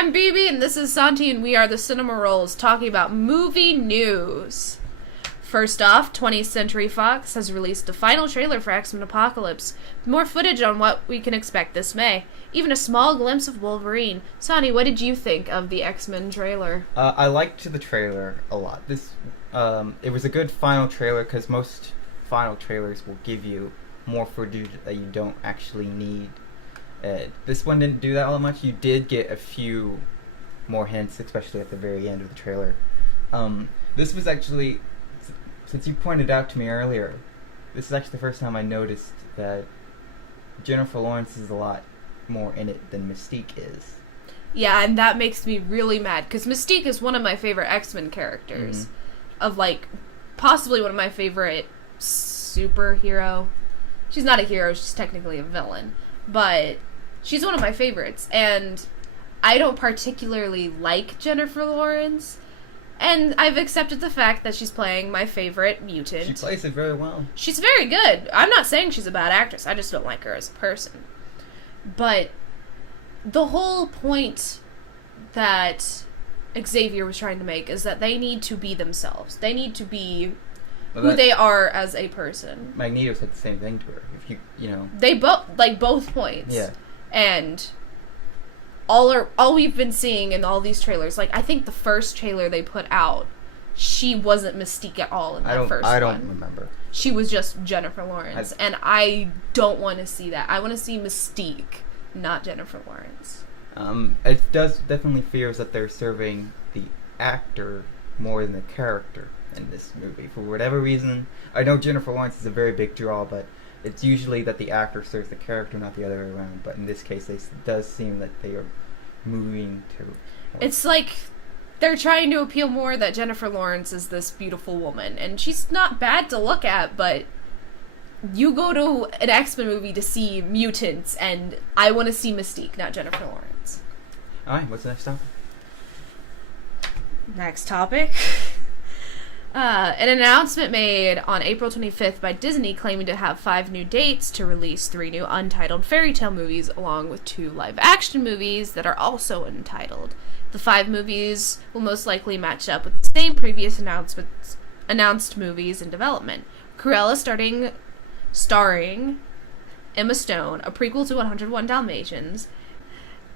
I'm BB, and this is Santi, and we are the Cinema Rolls, talking about movie news. First off, 20th Century Fox has released the final trailer for X-Men Apocalypse. More footage on what we can expect this May. Even a small glimpse of Wolverine. Santi, what did you think of the X-Men trailer? I liked the trailer a lot. It was a good final trailer because most final trailers will give you more footage that you don't actually need. This one didn't do that all that much. You did get a few more hints, especially at the very end of the trailer. This was actually, since you pointed out to me earlier, this is actually the first time I noticed that Jennifer Lawrence is a lot more in it than Mystique is. Yeah, and that makes me really mad, because Mystique is one of my favorite X-Men characters. Of, possibly one of my favorite superhero. She's not a hero, she's technically a villain. But she's one of my favorites, and I don't particularly like Jennifer Lawrence, and I've accepted the fact that she's playing my favorite mutant. She plays it very well. She's very good. I'm not saying she's a bad actress, I just don't like her as a person. But the whole point that Xavier was trying to make is that they need to be themselves. They need to be who they are as a person. Magneto said the same thing to her. If you know. They both points. Yeah. And all we've been seeing in all these trailers, I think the first trailer they put out, she wasn't Mystique at all in that first one. I don't remember. She was just Jennifer Lawrence, and I don't want to see that. I want to see Mystique, not Jennifer Lawrence. It does definitely fears that they're serving the actor more than the character in this movie. For whatever reason, I know Jennifer Lawrence is a very big draw, but it's usually that the actor serves the character, not the other way around. But in this case, it does seem that they are moving to... It's like they're trying to appeal more that Jennifer Lawrence is this beautiful woman, and she's not bad to look at, but you go to an X-Men movie to see mutants, and I want to see Mystique, not Jennifer Lawrence. Alright, what's the next topic? Next topic. An announcement made on April 25th by Disney claiming to have 5 new dates to release 3 new untitled fairy tale movies along with 2 live-action movies that are also untitled. The 5 movies will most likely match up with the same previous announced movies in development. Cruella starring Emma Stone, a prequel to 101 Dalmatians,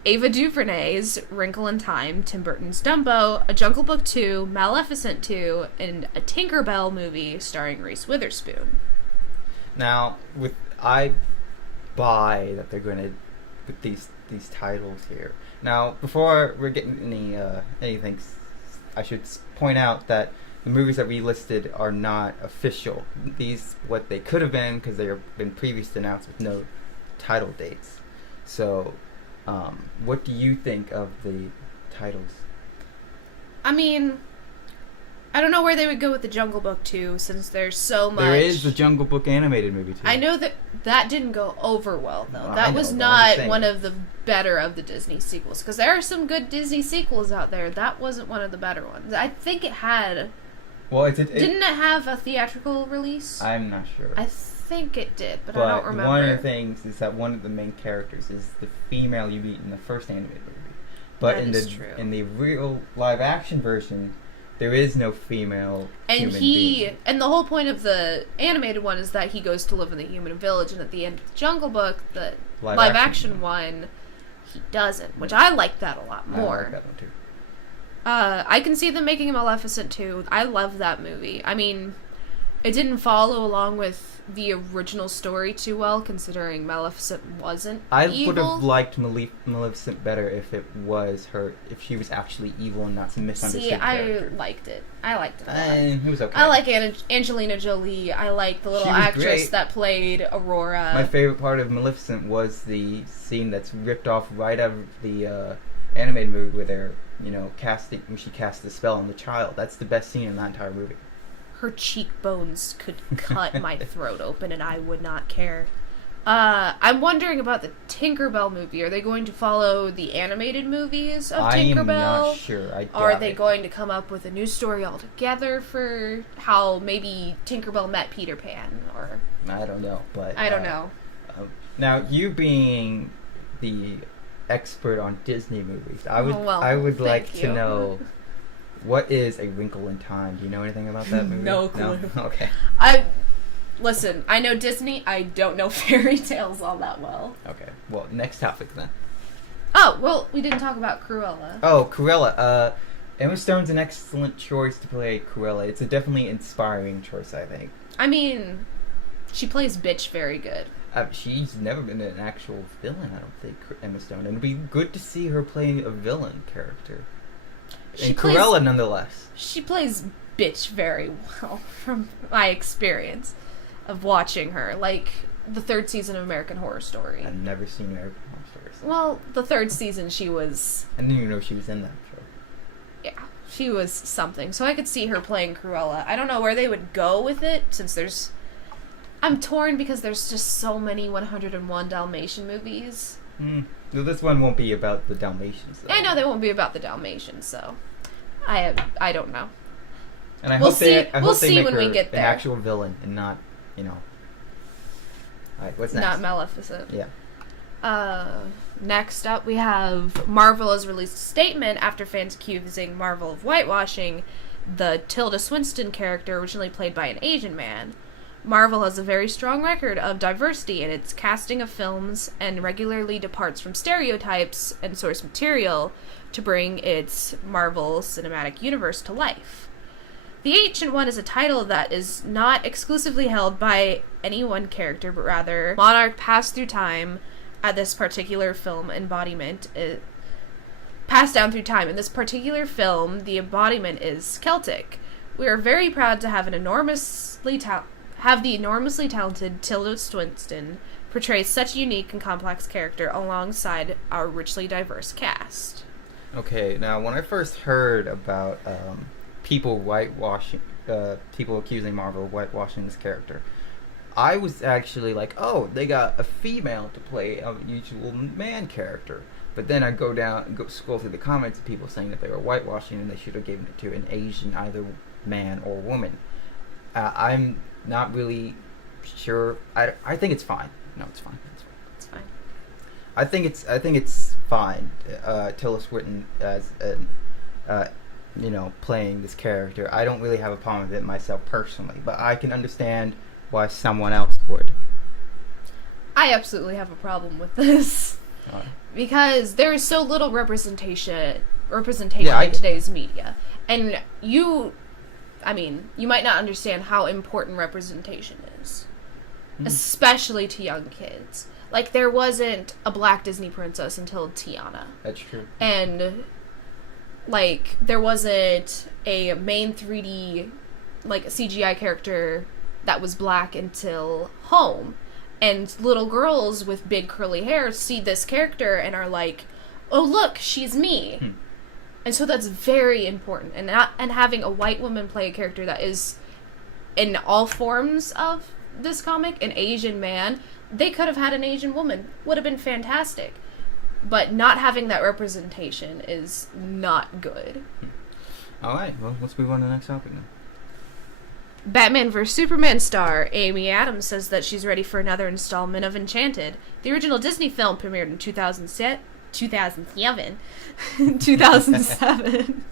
Ava DuVernay's Wrinkle in Time, Tim Burton's Dumbo, A Jungle Book 2, Maleficent 2, and a Tinkerbell movie starring Reese Witherspoon. Now, I buy that they're going to put these titles here. Now, before we're getting anything, I should point out that the movies that we listed are not official. These, what they could have been, because they have been previously announced with no title dates. So, what do you think of the titles? I mean, I don't know where they would go with the Jungle Book 2, since there's so much... There is the Jungle Book animated movie, too. I know that didn't go over well, though. That was not one of the better of the Disney sequels, because there are some good Disney sequels out there. That wasn't one of the better ones. I think it had... Well, didn't it have a theatrical release? I'm not sure. I think it did, but I don't remember. One of the things is that one of the main characters is the female you meet in the first animated movie. But in the real live action version, there is no female human being. And the whole point of the animated one is that he goes to live in the human village, and at the end of the Jungle Book, the live action one, he doesn't, which I like that a lot more. I like that one too. I can see them making a Maleficent too. I love that movie. I mean, it didn't follow along with the original story too well, considering Maleficent wasn't evil. I would have liked Maleficent better if it was her, if she was actually evil and not some misunderstood character. I liked it. I liked it a lot. It was okay. I like Angelina Jolie. I like the little actress that played Aurora. My favorite part of Maleficent was the scene that's ripped off right out of the animated movie where they're, when she casts the spell on the child. That's the best scene in that entire movie. Her cheekbones could cut my throat open and I would not care. I'm wondering about the Tinkerbell movie. Are they going to follow the animated movies of Tinkerbell? I'm not sure. Are they going to come up with a new story altogether for how maybe Tinkerbell met Peter Pan? Or I don't know, but... I don't know. Now, you being the expert on Disney movies. I would like thank to you. know, what is A Wrinkle in Time? Do you know anything about that movie? No clue. No? Okay. Listen, I know Disney, I don't know fairy tales all that well. Okay. Well, next topic then. Oh, well, we didn't talk about Cruella. Oh, Cruella. Emma Stone's an excellent choice to play Cruella. It's a definitely inspiring choice, I think. I mean, she plays bitch very good. She's never been an actual villain, I don't think, Emma Stone. And it'd be good to see her playing a villain character. And Cruella, nonetheless. She plays bitch very well, from my experience of watching her. Like, the 3rd season of American Horror Story. I've never seen American Horror Story. Well, the 3rd season she was... I didn't even know she was in that show. Yeah, she was something. So I could see her playing Cruella. I don't know where they would go with it, since there's... I'm torn because there's just so many 101 Dalmatian movies. No, this one won't be about the Dalmatians, though. I know they won't be about the Dalmatians, so... I don't know. And I We'll hope they, see- I we'll hope they see make when her we get an there. actual villain and not, Alright, what's next? Not Maleficent. Yeah. Next up, we have Marvel has released a statement after fans accusing Marvel of whitewashing the Tilda Swinton character, originally played by an Asian man. Marvel has a very strong record of diversity in its casting of films and regularly departs from stereotypes and source material to bring its Marvel Cinematic Universe to life. The Ancient One is a title that is not exclusively held by any one character, but rather monarch passed through time at this particular film embodiment. Passed down through time. In this particular film, the embodiment is Celtic. We are very proud to have the enormously talented Tilda Swinton portray such a unique and complex character alongside our richly diverse cast. Okay, now when I first heard about people accusing Marvel of whitewashing this character, I was actually like, oh, they got a female to play a usual man character. But then I go scroll through the comments of people saying that they were whitewashing and they should have given it to an Asian, either man or woman. I'm not really sure. I think it's fine. No, it's fine. It's fine. I think it's fine. Tilda Swinton as playing this character. I don't really have a problem with it myself personally, but I can understand why someone else would. I absolutely have a problem with this. Because there is so little representation in today's media. And you might not understand how important representation is. Mm-hmm. Especially to young kids. Like, there wasn't a black Disney princess until Tiana. That's true. And, like, there wasn't a main 3D, like, CGI character that was black until Home. And little girls with big curly hair see this character and are like, oh, look, she's me. And so that's very important. And having a white woman play a character that is, in all forms of this comic, an Asian man. They could have had an Asian woman. Would have been fantastic. But not having that representation is not good. Alright, well, let's move on to the next topic now. Batman vs. Superman star Amy Adams says that she's ready for another installment of Enchanted. The original Disney film premiered in 2007. 2007.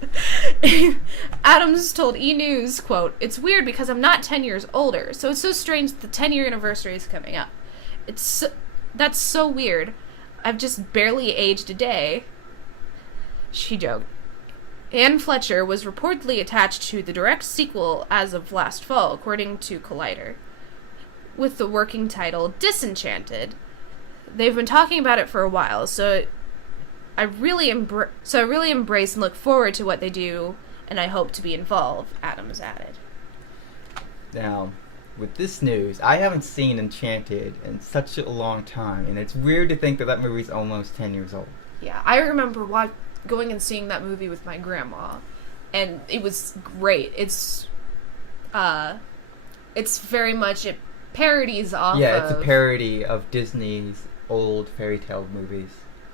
Adams told E! News, quote, "It's weird because I'm not 10 years older, so it's so strange that the 10-year anniversary is coming up. That's so weird. I've just barely aged a day." She joked. Anne Fletcher was reportedly attached to the direct sequel as of last fall, according to Collider, with the working title Disenchanted. They've been talking about it for a while, so I really embrace and look forward to what they do, and I hope to be involved, Adams added. Now, with this news, I haven't seen Enchanted in such a long time, and it's weird to think that movie's almost 10 years old. Yeah, I remember going and seeing that movie with my grandma, and it was great. It's very much, it parodies off it's a parody of Disney's old fairy tale movies.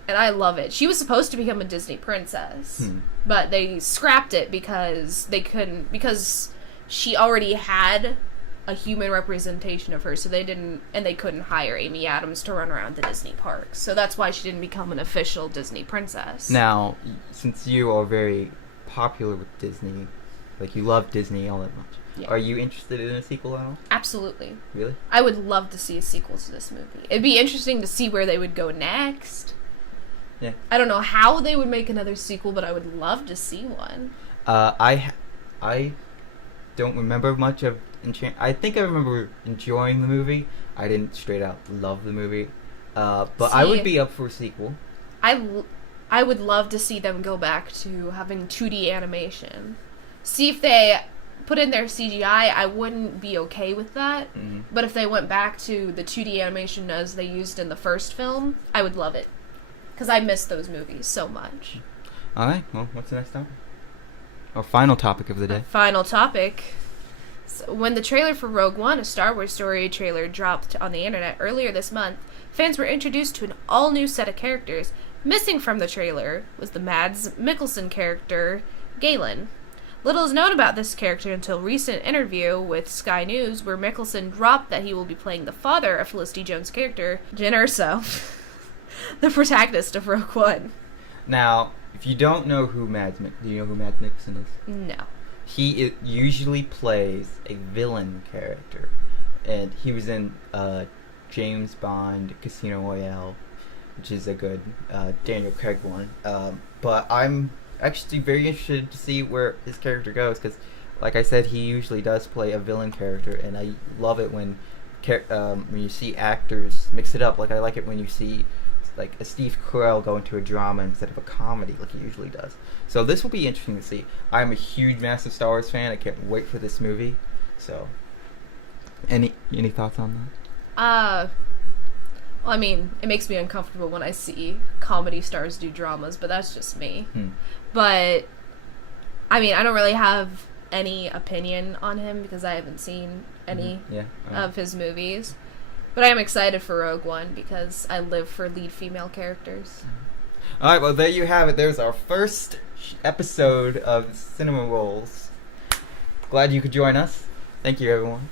And I love it. She was supposed to become a Disney princess, but they scrapped it because they couldn't, because she already had a human representation of her, so they couldn't hire Amy Adams to run around the Disney parks. So that's why she didn't become an official Disney princess. Now, since you are very popular with Disney, like you love Disney all that much, Yeah. are you interested in a sequel at all? Absolutely. Really? I would love to see a sequel to this movie. It'd be interesting to see where they would go next. Yeah. I don't know how they would make another sequel, but I would love to see one. I don't remember much of I think I remember enjoying the movie. I didn't straight out love the movie. But I would be up for a sequel. I would love to see them go back to having 2D animation. See if they put in their CGI, I wouldn't be okay with that. Mm-hmm. But if they went back to the 2D animation as they used in the first film, I would love it. Because I miss those movies so much. Alright, well, what's the next topic? Our final topic of the day. Final topic. So when the trailer for Rogue One, a Star Wars story trailer, dropped on the internet earlier this month, fans were introduced to an all-new set of characters. Missing from the trailer was the Mads Mikkelsen character, Galen. Little is known about this character until a recent interview with Sky News, where Mikkelsen dropped that he will be playing the father of Felicity Jones' character, Jyn Erso, the protagonist of Rogue One. Now, if you don't know who do you know who Mads Mikkelsen is? No. He usually plays a villain character, and he was in James Bond Casino Royale, which is a good Daniel Craig one. But I'm actually very interested to see where his character goes, because, like I said, he usually does play a villain character, and I love it when you see actors mix it up. Like I like it when you see like a Steve Carell go into a drama instead of a comedy, like he usually does. So this will be interesting to see. I'm a huge, massive Star Wars fan. I can't wait for this movie. So, any thoughts on that? Well, I mean, it makes me uncomfortable when I see comedy stars do dramas, but that's just me. But, I mean, I don't really have any opinion on him because I haven't seen any of his movies. But I am excited for Rogue One because I live for lead female characters. Alright, well, there you have it. There's our first episode of Cinema Rolls. Glad you could join us. Thank you, everyone.